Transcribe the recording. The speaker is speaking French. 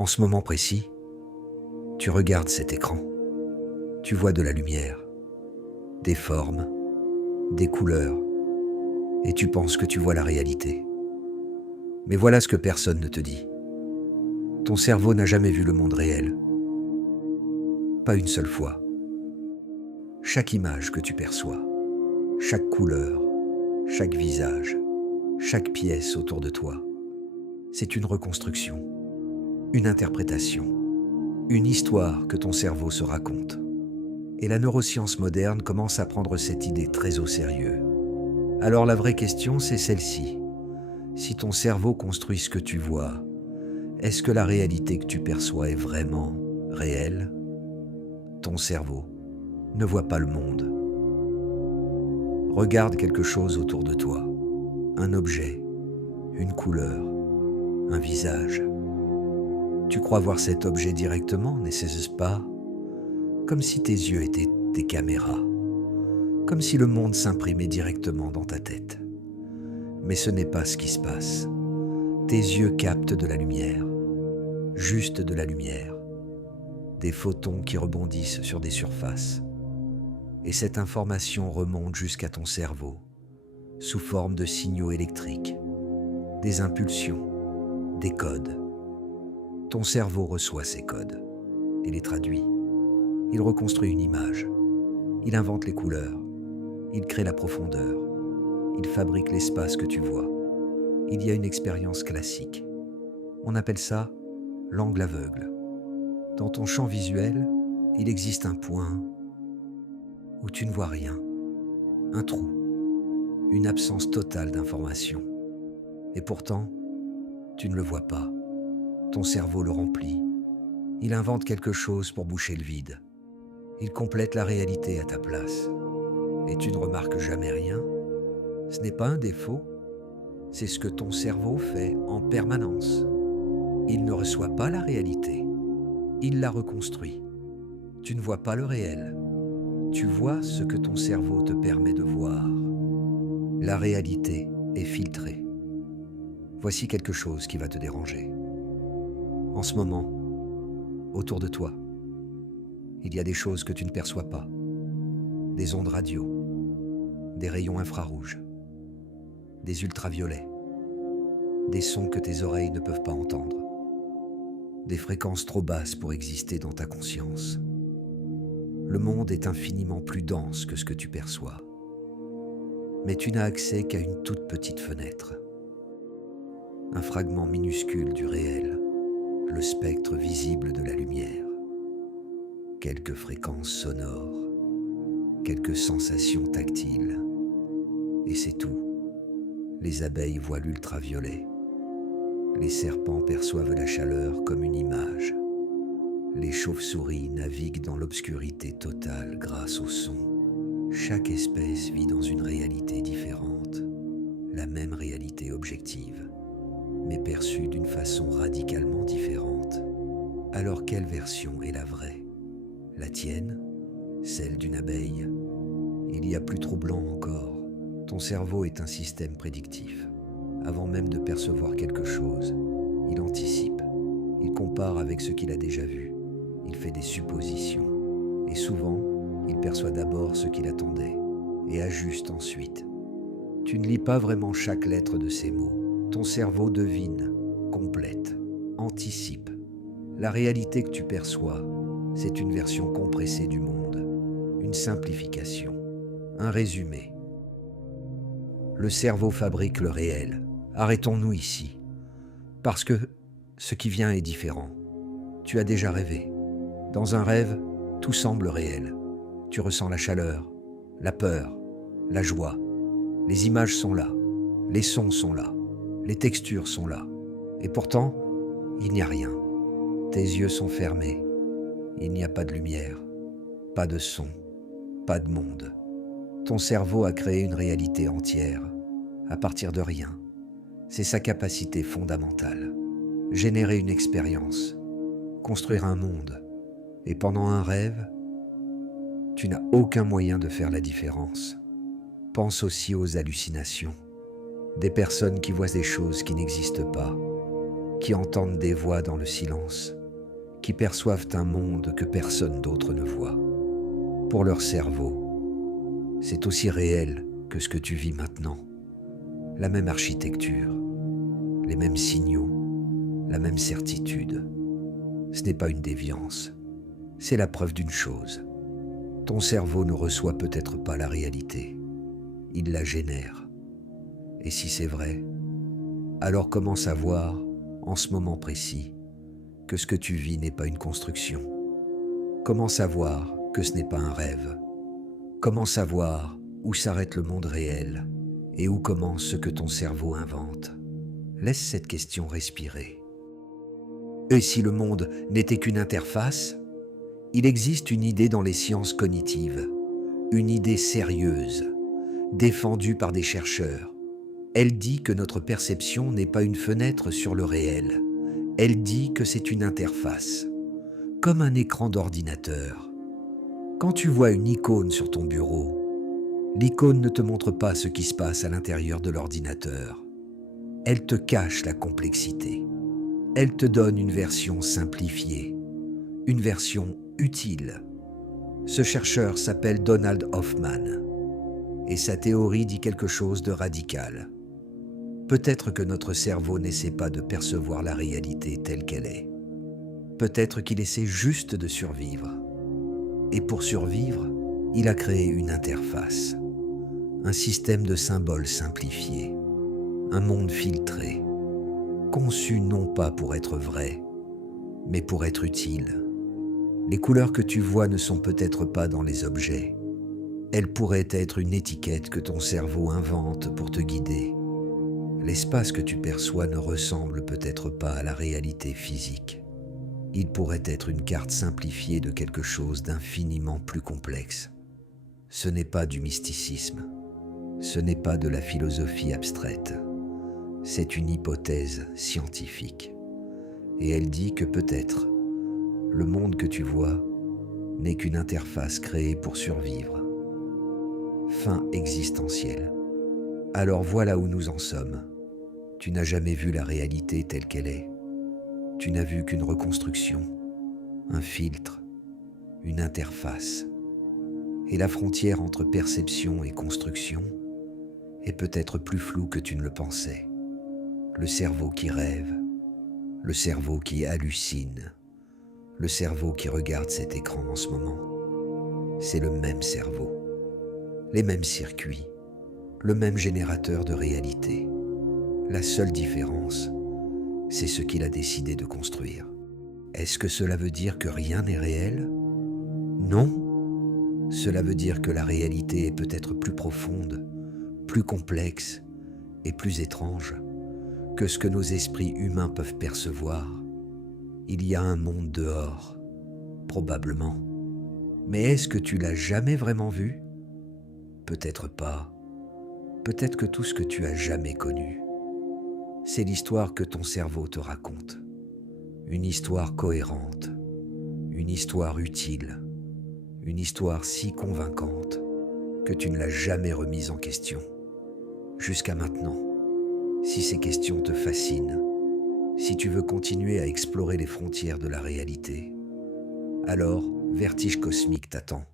En ce moment précis, tu regardes cet écran, tu vois de la lumière, des formes, des couleurs, et tu penses que tu vois la réalité. Mais voilà ce que personne ne te dit. Ton cerveau n'a jamais vu le monde réel, pas une seule fois. Chaque image que tu perçois, chaque couleur, chaque visage, chaque pièce autour de toi, c'est une reconstruction, une interprétation, une histoire que ton cerveau se raconte. Et la neuroscience moderne commence à prendre cette idée très au sérieux. Alors la vraie question, c'est celle-ci. Si ton cerveau construit ce que tu vois, est-ce que la réalité que tu perçois est vraiment réelle? Ton cerveau ne voit pas le monde. Regarde quelque chose autour de toi. Un objet, une couleur, un visage. Tu crois voir cet objet directement, n'est-ce pas? Comme si tes yeux étaient des caméras. Comme si le monde s'imprimait directement dans ta tête. Mais ce n'est pas ce qui se passe. Tes yeux captent de la lumière, juste de la lumière, des photons qui rebondissent sur des surfaces. Et cette information remonte jusqu'à ton cerveau, sous forme de signaux électriques, des impulsions, des codes. Ton cerveau reçoit ces codes et les traduit. Il reconstruit une image, il invente les couleurs, il crée la profondeur, il fabrique l'espace que tu vois. Il y a une expérience classique. On appelle ça l'angle aveugle. Dans ton champ visuel, il existe un point où tu ne vois rien, un trou, une absence totale d'information. Et pourtant, tu ne le vois pas. Ton cerveau le remplit. Il invente quelque chose pour boucher le vide. Il complète la réalité à ta place. Et tu ne remarques jamais rien. Ce n'est pas un défaut, c'est ce que ton cerveau fait en permanence. Il ne reçoit pas la réalité, il la reconstruit. Tu ne vois pas le réel, tu vois ce que ton cerveau te permet de voir. La réalité est filtrée. Voici quelque chose qui va te déranger. En ce moment, autour de toi, il y a des choses que tu ne perçois pas. Des ondes radio, des rayons infrarouges, des ultraviolets, des sons que tes oreilles ne peuvent pas entendre, des fréquences trop basses pour exister dans ta conscience. Le monde est infiniment plus dense que ce que tu perçois. Mais tu n'as accès qu'à une toute petite fenêtre. Un fragment minuscule du réel, le spectre visible de la lumière. Quelques fréquences sonores, quelques sensations tactiles. Et c'est tout. Les abeilles voient l'ultraviolet. Les serpents perçoivent la chaleur comme une image. Les chauves-souris naviguent dans l'obscurité totale grâce au son. Chaque espèce vit dans une réalité différente, la même réalité objective, mais perçue d'une façon radicalement différente. Alors quelle version est la vraie? La tienne? Celle d'une abeille? Il y a plus troublant encore. Ton cerveau est un système prédictif. Avant même de percevoir quelque chose, il anticipe, il compare avec ce qu'il a déjà vu, il fait des suppositions, et souvent, il perçoit d'abord ce qu'il attendait, et ajuste ensuite. Tu ne lis pas vraiment chaque lettre de ces mots, ton cerveau devine, complète, anticipe. La réalité que tu perçois, c'est une version compressée du monde, une simplification, un résumé. Le cerveau fabrique le réel. Arrêtons-nous ici. Parce que ce qui vient est différent. Tu as déjà rêvé. Dans un rêve, tout semble réel. Tu ressens la chaleur, la peur, la joie. Les images sont là. Les sons sont là. Les textures sont là. Et pourtant, il n'y a rien. Tes yeux sont fermés. Il n'y a pas de lumière, pas de son, pas de monde. Ton cerveau a créé une réalité entière, à partir de rien. C'est sa capacité fondamentale. Générer une expérience, construire un monde. Et pendant un rêve, tu n'as aucun moyen de faire la différence. Pense aussi aux hallucinations. Des personnes qui voient des choses qui n'existent pas. qui entendent des voix dans le silence, qui perçoivent un monde que personne d'autre ne voit. Pour leur cerveau, c'est aussi réel que ce que tu vis maintenant. La même architecture, les mêmes signaux, la même certitude. Ce n'est pas une déviance, c'est la preuve d'une chose. Ton cerveau ne reçoit peut-être pas la réalité, il la génère. Et si c'est vrai, alors commence à voir, en ce moment précis, que ce que tu vis n'est pas une construction. Commence à voir que ce n'est pas un rêve. Commence à voir où s'arrête le monde réel et où commence ce que ton cerveau invente. Laisse cette question respirer. Et si le monde n'était qu'une interface, il existe une idée dans les sciences cognitives, une idée sérieuse, défendue par des chercheurs. Elle dit que notre perception n'est pas une fenêtre sur le réel. Elle dit que c'est une interface, comme un écran d'ordinateur. Quand tu vois une icône sur ton bureau, l'icône ne te montre pas ce qui se passe à l'intérieur de l'ordinateur. Elle te cache la complexité. Elle te donne une version simplifiée, une version utile. Ce chercheur s'appelle Donald Hoffman, et sa théorie dit quelque chose de radical. Peut-être que notre cerveau n'essaie pas de percevoir la réalité telle qu'elle est. Peut-être qu'il essaie juste de survivre. Et pour survivre, il a créé une interface, un système de symboles simplifiés, un monde filtré, conçu non pas pour être vrai, mais pour être utile. Les couleurs que tu vois ne sont peut-être pas dans les objets. Elles pourraient être une étiquette que ton cerveau invente pour te guider. L'espace que tu perçois ne ressemble peut-être pas à la réalité physique. Il pourrait être une carte simplifiée de quelque chose d'infiniment plus complexe. Ce n'est pas du mysticisme. Ce n'est pas de la philosophie abstraite. C'est une hypothèse scientifique. Et elle dit que peut-être, le monde que tu vois n'est qu'une interface créée pour survivre. Fin existentielle. Alors voilà où nous en sommes. Tu n'as jamais vu la réalité telle qu'elle est. Tu n'as vu qu'une reconstruction, un filtre, une interface. Et la frontière entre perception et construction est peut-être plus floue que tu ne le pensais. Le cerveau qui rêve, le cerveau qui hallucine, le cerveau qui regarde cet écran en ce moment. C'est le même cerveau, les mêmes circuits, le même générateur de réalité. La seule différence, c'est ce qu'il a décidé de construire. Est-ce que cela veut dire que rien n'est réel? Non. Cela veut dire que la réalité est peut-être plus profonde, plus complexe et plus étrange que ce que nos esprits humains peuvent percevoir. Il y a un monde dehors, probablement. Mais est-ce que tu l'as jamais vraiment vu? Peut-être pas. Peut-être que tout ce que tu as jamais connu, c'est l'histoire que ton cerveau te raconte. Une histoire cohérente, une histoire utile, une histoire si convaincante que tu ne l'as jamais remise en question. Jusqu'à maintenant, si ces questions te fascinent, si tu veux continuer à explorer les frontières de la réalité, alors Vertige Cosmique t'attend.